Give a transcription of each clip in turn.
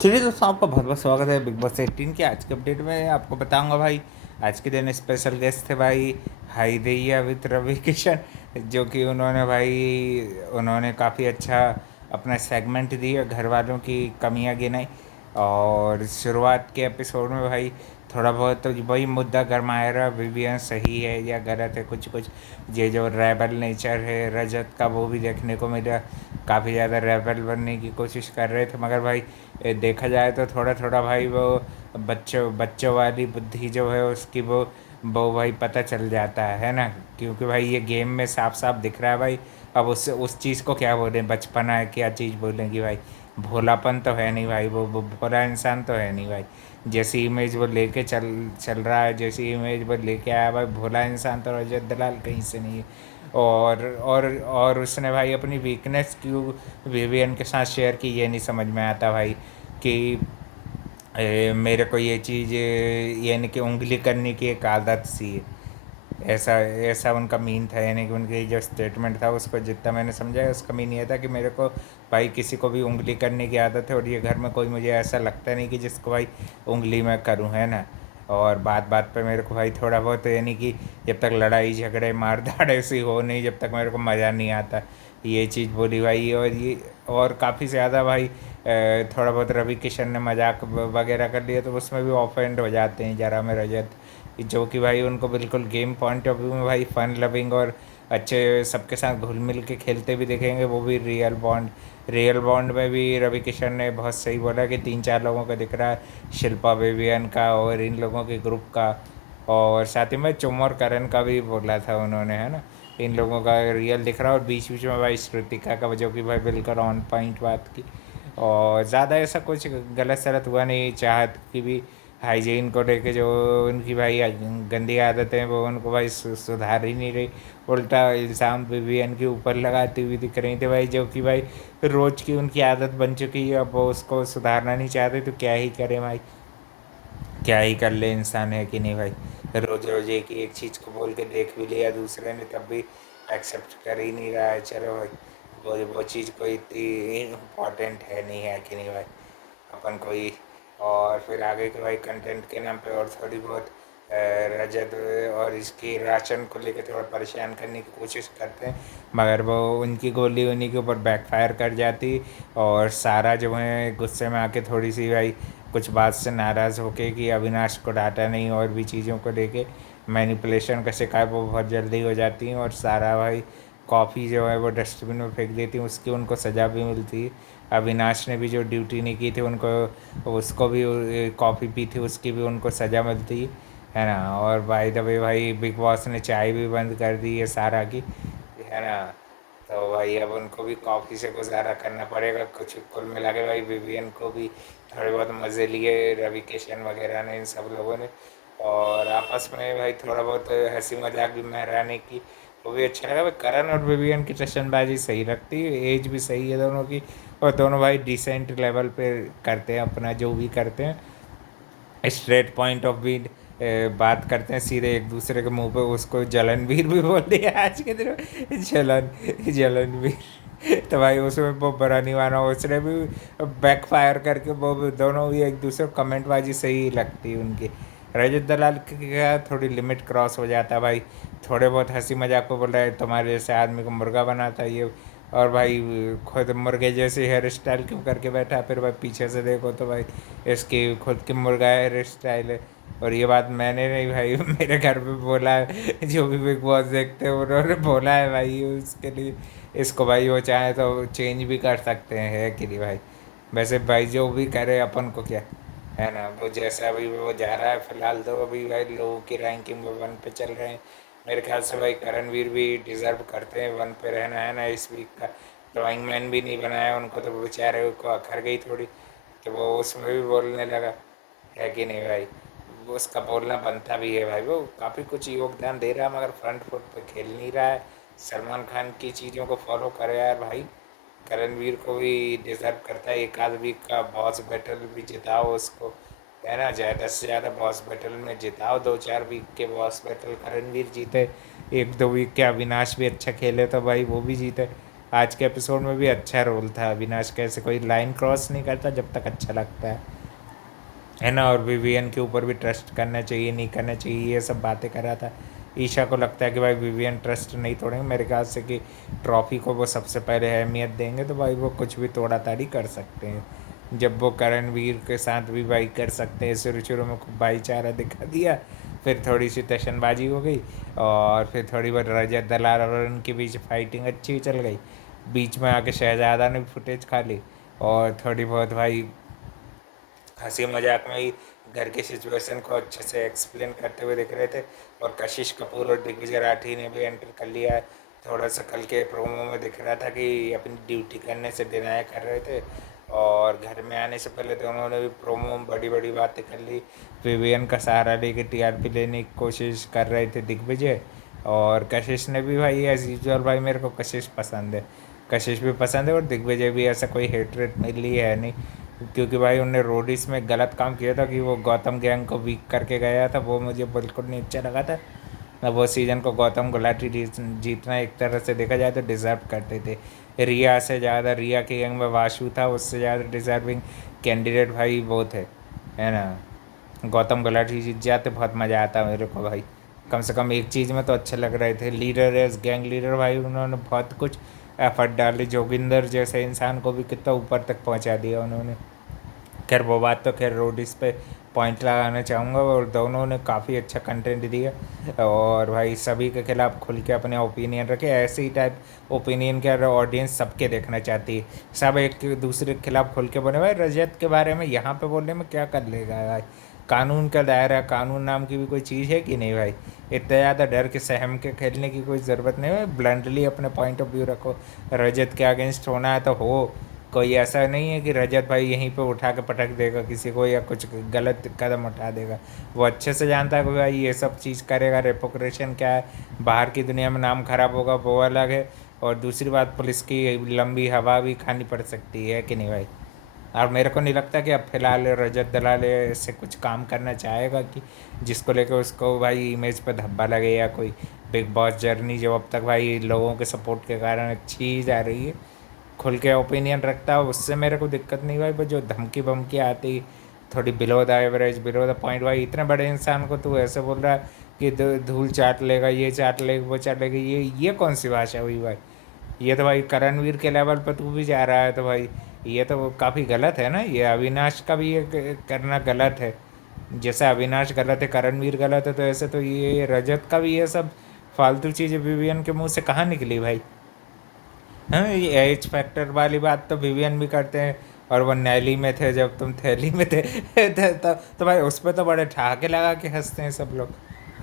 चलिए दोस्तों, आपका बहुत बहुत स्वागत है बिग बॉस 18 के आज के अपडेट में। आपको बताऊंगा भाई, आज के दिन स्पेशल गेस्ट थे भाई हाई दैया विद रवि किशन, जो कि उन्होंने काफ़ी अच्छा अपना सेगमेंट दिया, घर वालों की कमियां गिनाई। और शुरुआत के एपिसोड में भाई थोड़ा बहुत तो वही मुद्दा गरमाया रहा, विवियन सही है या गलत है, कुछ कुछ ये जो रेबल नेचर है रजत का वो भी देखने को मिला। काफ़ी ज़्यादा रेबल बनने की कोशिश कर रहे थे, मगर भाई देखा जाए तो थोड़ा थोड़ा भाई वो बच्चों बच्चों वाली बुद्धि जो है उसकी वो भाई पता चल जाता है ना। क्योंकि भाई ये गेम में साफ साफ दिख रहा है भाई। अब उस चीज़ को क्या बोलें, बचपना है क्या चीज़ बोलेंगी भाई। भोलापन तो है नहीं भाई, वो भोला इंसान तो है नहीं भाई। जैसी इमेज वो लेके चल चल रहा है, जैसी इमेज वो लेके आया भाई, भोला इंसान तो रजत दलाल कहीं से नहीं है। और उसने भाई अपनी वीकनेस क्यों विवियन के साथ शेयर की, ये नहीं समझ में आता भाई। कि मेरे को ये चीज़ यानी कि उंगली करने की एक आदत सी है। ऐसा ऐसा उनका मीन था, यानी कि उनकी जो स्टेटमेंट था उसको जितना मैंने समझा है उसका मीन ये था कि मेरे को भाई किसी को भी उंगली करने की आदत है, और ये घर में कोई मुझे ऐसा लगता नहीं कि जिसको भाई उंगली मैं करूँ, है ना। और बात बात पे मेरे को भाई थोड़ा बहुत यानी कि जब तक लड़ाई झगड़े मार धाड़ ऐसी हो नहीं, जब तक मेरे को मज़ा नहीं आता, ये चीज़ बोली भाई। और काफ़ी ज़्यादा भाई थोड़ा बहुत रवि किशन ने मजाक वगैरह कर लिया तो उसमें भी ऑफेंड हो जाते हैं जरा में रजत, जो कि भाई उनको बिल्कुल गेम पॉइंट ऑफ व्यू में भाई फन लविंग और अच्छे सबके साथ घुल मिल के खेलते भी देखेंगे, वो भी रियल बॉन्ड में भी रवि किशन ने बहुत सही बोला कि तीन चार लोगों का दिख रहा है, शिल्पा बेबियन का और इन लोगों के ग्रुप का। और साथ ही में चुम और करण का भी बोला था उन्होंने, है ना। इन लोगों का रियल दिख रहा है, और बीच बीच में भाई श्रुतिका का जो कि भाई बिल्कुल ऑन पॉइंट बात की। और ज़्यादा ऐसा कुछ गलत सलत हुआ नहीं, चाहत की भी हाइजीन को लेके जो उनकी भाई गंदी आदतें वो उनको भाई सुधार ही नहीं रही, उल्टा इल्ज़ाम विवियन के ऊपर लगाती हुई दिख रही थी भाई, जो कि भाई रोज़ की उनकी आदत बन चुकी है। अब वो उसको सुधारना नहीं चाहते तो क्या ही करें भाई, क्या ही कर ले, इंसान है कि नहीं भाई। रोज़ रोज़ एक ही एक चीज़ को बोल के देख भी लिया दूसरे ने, तब भी एक्सेप्ट कर ही नहीं रहा है। चलो भाई, वो चीज़ कोई इतनी इम्पॉर्टेंट है नहीं, है कि नहीं भाई। अपन कोई और फिर आगे के भाई कंटेंट के नाम पे और थोड़ी बहुत रजत और इसकी राशन को लेकर थोड़ा परेशान करने की कोशिश करते हैं, मगर वो उनकी गोली उन्हीं के ऊपर बैकफायर कर जाती। और सारा जो है गुस्से में आके थोड़ी सी भाई कुछ बात से नाराज़ होके कि अविनाश को डांटा नहीं और भी चीज़ों को लेके मैनिपुलेशन का शिकार वो बहुत जल्दी हो जाती हैं, और सारा भाई कॉफ़ी जो है वो डस्टबिन में फेंक देती हैं, उसकी उनको सज़ा भी मिलती है। अविनाश ने भी जो ड्यूटी नहीं की थी उनको, उसको भी कॉफ़ी पी थी उसकी भी उनको सज़ा मिलती है ना। और बाय द वे भाई बिग बॉस ने चाय भी बंद कर दी है सारा की, है ना। तो भाई अब उनको भी कॉफ़ी से गुजारा करना पड़ेगा। कुछ कुल मिला के भाई विवियन को भी थोड़े बहुत मज़े लिए रवि किशन वगैरह ने, इन सब लोगों ने। और आपस में भाई थोड़ा बहुत हंसी मजाक भी महराने की, वो भी अच्छा लगा भाई। करण और विवियन की टशनबाजी सही लगती है, एज भी सही है दोनों की, और दोनों भाई डिसेंट लेवल पे करते हैं अपना जो भी करते हैं, स्ट्रेट पॉइंट ऑफ व्यू बात करते हैं सीधे एक दूसरे के मुंह पे। उसको जलनवीर भी बोल दिया आज के दिन में, जलनवीर। तो भाई उसमें वो बड़ा नहीं माना, उसने भी बैकफायर करके वो भी दोनों भी एक दूसरे को कमेंटबाजी सही लगती है उनकी। रजत दलाल का थोड़ी लिमिट क्रॉस हो जाता है भाई, थोड़े बहुत हंसी मजाक को बोल रहा है तुम्हारे जैसे आदमी को मुर्गा बनाता है ये, और भाई खुद मुर्गे जैसे हेयर स्टाइल क्यों करके बैठा है। फिर भाई पीछे से देखो तो भाई इसकी खुद की मुर्गा हेयर स्टाइल है। और ये बात मैंने नहीं भाई मेरे घर पे बोला है, जो भी बिग बॉस देखते हैं उन्होंने बोला है भाई उसके लिए। इसको भाई वो चाहे तो चेंज भी कर सकते हैं, है कि नहीं भाई। वैसे भाई जो भी करे अपन को क्या, है ना। वो जैसा अभी वो जा रहा है फिलहाल, तो अभी भाई लोगों की रैंकिंग में वन पे चल रहे हैं। मेरे ख्याल से भाई करणवीर भी डिज़र्व करते हैं वन पे रहना, है ना। इस वीक का ड्राइंग मैन भी नहीं बनाया उनको, तो वो बेचारे को अखर गई थोड़ी, तो वो उसमें भी बोलने लगा, है कि नहीं भाई। वो उसका बोलना बनता भी है भाई, वो काफ़ी कुछ योगदान दे रहा है मगर फ्रंट फुट पे खेल नहीं रहा है। सलमान खान की चीज़ों को फॉलो करे यार भाई। करणवीर को भी डिजर्व करता है, एक आध वीक का बॉस बैटल भी जिताओ उसको, है ना। ज़्यादा से ज़्यादा बॉस बैटल में जिताओ, दो चार वीक के बॉस बैटल करणवीर जीते, एक दो वीक के अविनाश भी अच्छा खेले तो भाई वो भी जीते, आज के एपिसोड में भी अच्छा रोल था। अविनाश कैसे कोई लाइन क्रॉस नहीं करता जब तक अच्छा लगता है ना। और विवियन के ऊपर भी ट्रस्ट करना चाहिए नहीं करना चाहिए, ये सब बातें कर रहा था। ईशा को लगता है कि भाई विवियन ट्रस्ट नहीं तोड़ेंगे, मेरे ख्याल से कि ट्रॉफी को वो सबसे पहले अहमियत देंगे, तो भाई वो कुछ भी तोड़ा ताड़ी कर सकते हैं। जब वो करणवीर के साथ भी भाई कर सकते हैं, शुरू शुरू में खूब भाईचारा दिखा दिया, फिर थोड़ी सी टशनबाजी हो गई, और फिर थोड़ी बहुत रजत दलाल और उनके बीच फाइटिंग अच्छी चल गई। बीच में आके शहजादा ने भी फुटेज खा ली, और थोड़ी बहुत भाई हंसी मजाक में ही घर की सिचुएशन को अच्छे से एक्सप्लेन करते हुए दिख रहे थे। और कशिश कपूर और दिग्विजय राठी ने भी एंटर कर लिया है। थोड़ा सा कल के प्रोमो में दिख रहा था कि अपनी ड्यूटी करने से डिनाई कर रहे थे, और घर में आने से पहले तो उन्होंने भी प्रोमो में बड़ी बड़ी बातें कर ली। विवियन का सहारा लेके टीआरपी लेने की कोशिश कर रहे थे दिग्विजय। और कशिश ने भी भाई एज यूजल, भाई मेरे को कशिश पसंद है, कशिश भी पसंद है, और दिग्विजय भी ऐसा कोई हेटरेट मेरे लिए है नहीं। क्योंकि भाई उनने रोडिस में गलत काम किया था कि वो गौतम गैंग को वीक करके गया था, वो मुझे बिल्कुल नहीं अच्छा लगा था। अब वो सीज़न को गौतम गुलाटी जीतना एक तरह से देखा जाए तो डिज़र्व करते थे। रिया से ज़्यादा, रिया के गैंग में वाशु था, उससे ज़्यादा डिज़र्विंग कैंडिडेट भाई वो थे, है ना। गौतम गुलाटी जीत जाते बहुत मज़ा आता मेरे को भाई। कम से कम एक चीज़ में तो अच्छे लग रहे थे, लीडर एज गैंग लीडर भाई उन्होंने बहुत कुछ एफर्ट डाले। जोगिंदर जैसे इंसान को भी कितना ऊपर तक पहुंचा दिया उन्होंने। खैर वो बात तो खैर रोड इस पे पॉइंट लगाना चाहूँगा, और दोनों ने काफ़ी अच्छा कंटेंट दिया। और भाई सभी के खिलाफ खुल के अपने ओपिनियन रखे, ऐसे ही टाइप ओपिनियन के ऑडियंस सबके देखना चाहती है। सब एक दूसरे के खिलाफ खुल के बोले, भाई रजत के बारे में यहाँ पे बोलने में क्या कर लेगा भाई, कानून का दायरा, कानून नाम की भी कोई चीज़ है कि नहीं भाई। इतना ज़्यादा डर के सहम के खेलने की कोई ज़रूरत नहीं है, ब्लंटली अपने पॉइंट ऑफ व्यू रखो। रजत के अगेंस्ट होना है तो हो, कोई ऐसा नहीं है कि रजत भाई यहीं पे उठा के पटक देगा किसी को या कुछ गलत कदम उठा देगा। वो अच्छे से जानता है कि भाई ये सब चीज़ करेगा, रेपुटेशन क्या है, बाहर की दुनिया में नाम खराब होगा वो अलग है, और दूसरी बात पुलिस की लंबी हवा भी खानी पड़ सकती है कि नहीं भाई। और मेरे को नहीं लगता कि अब फिलहाल रजत दलाल से कुछ काम करना चाहेगा कि जिसको लेकर उसको भाई इमेज पे धब्बा लगे, या कोई बिग बॉस जर्नी जो अब तक भाई लोगों के सपोर्ट के कारण अच्छी जा रही है, खुल के ओपिनियन रखता है, उससे मेरे को दिक्कत नहीं भाई। पर जो धमकी बमकी आती थोड़ी below the average, below the point, भाई इतने बड़े इंसान को तू ऐसे बोल रहा है कि धूल चाट लेगा, ये चाट लेगा, वो चाट लेगा, ये कौन सी भाषा हुई भाई। ये तो भाई करणवीर के लेवल पर तू भी जा रहा है, तो भाई ये तो काफ़ी गलत है ना। ये अविनाश का भी ये करना गलत है। जैसे अविनाश गलत है, करणवीर गलत है, तो ऐसे तो ये रजत का भी ये सब फालतू चीज़ें विवियन के मुंह से कहाँ निकली भाई। हाँ, ये एज फैक्टर वाली बात तो विवियन भी करते हैं। और वो नैली में थे जब तुम थैली में थे तो भाई उस पर तो बड़े ठहाके लगा के हंसते हैं सब लोग।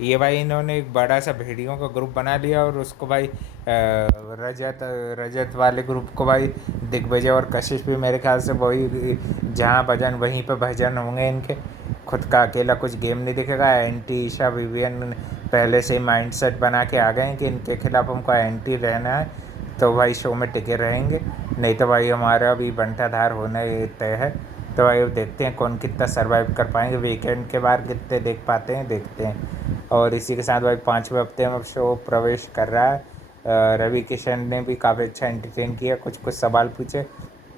ये भाई इन्होंने एक बड़ा सा भेड़ियों का ग्रुप बना लिया, और उसको भाई रजत रजत वाले ग्रुप को भाई दिग्विजय और कशिश भी मेरे ख्याल से वही, जहाँ भजन वहीं पे भजन होंगे इनके। खुद का अकेला कुछ गेम नहीं दिखेगा। एंटी ईशा विवियन पहले से ही माइंड सेट बना के आ गए हैं कि इनके खिलाफ हमको एंटी रहना है, तो भाई शो में टिके रहेंगे। नहीं तो भाई हमारा भी बंटाधार होना ये तय है। तो भाई अब देखते हैं कौन कितना सर्वाइव कर पाएंगे, वीकेंड के बाद कितने देख पाते हैं, देखते हैं। और इसी के साथ भाई 5वें हफ्ते में शो प्रवेश कर रहा है। रवि किशन ने भी काफ़ी अच्छा एंटरटेन किया, कुछ कुछ सवाल पूछे।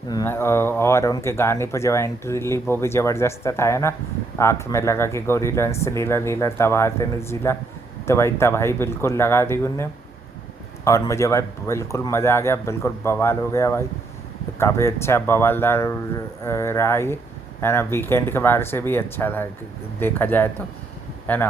और उनके गाने पर जब एंट्री ली वो भी ज़बरदस्त था, है ना। आँख में लगा कि गोरी लंस नीला नीला तबाह तेन जिला, तो भाई तबाही बिल्कुल लगा दी उनने। और मुझे भाई बिल्कुल मज़ा आ गया, बिल्कुल बवाल हो गया भाई। काफ़ी अच्छा बवालदार रहा ये, है ना। वीकेंड के बारे से भी अच्छा था देखा जाए तो, है ना।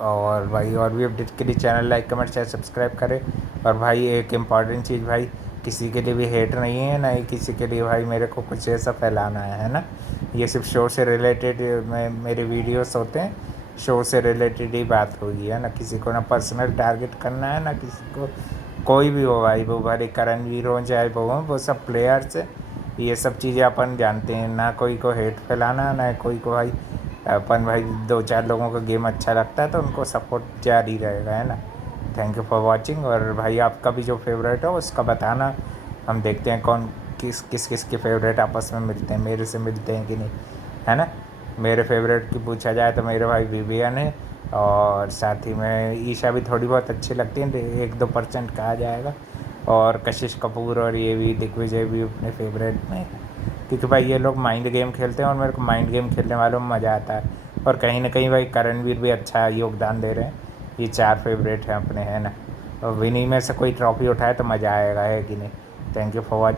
और भाई और भी अपडेट के लिए channel like comment share subscribe करें। और भाई एक इम्पॉर्टेंट चीज़ भाई, किसी के लिए भी हेट नहीं है, ना ही किसी के लिए भाई मेरे को कुछ ऐसा फैलाना है ना। ये सिर्फ शो से रिलेटेड मेरे वीडियोस होते हैं, शो से रिलेटेड ही बात होगी, है ना। किसी को ना पर्सनल टारगेट करना है, ना किसी को, कोई भी हो भाई, वो भले करणवीर हो चाहे वो हो, वो सब प्लेयर्स है। ये सब चीज़ें अपन जानते हैं, ना कोई को हेट फैलाना, ना कोई को भाई। अपन भाई दो चार लोगों का गेम अच्छा लगता है तो उनको सपोर्ट जारी रहेगा, है ना। Thank you for watching. और भाई आपका भी जो फेवरेट हो उसका बताना, हम देखते हैं कौन किस के फेवरेट आपस में मिलते हैं, मेरे से मिलते हैं कि नहीं, है ना। मेरे फेवरेट की पूछा जाए तो मेरे भाई विवियन है, और साथ ही में ईशा भी थोड़ी बहुत अच्छी लगती है, 1-2% कहा जाएगा। और कशिश कपूर और ये भी दिग्विजय भी अपने फेवरेट में है, क्योंकि भाई ये लोग माइंड गेम खेलते हैं और मेरे को माइंड गेम खेलने वालों में मज़ा आता है। और कहीं ना कहीं भाई करणवीर भी अच्छा योगदान दे रहे हैं। ये 4 फेवरेट हैं अपने, है ना। और विनी में से कोई ट्रॉफी उठाए तो मज़ा आएगा, है कि नहीं। Thank you for watching.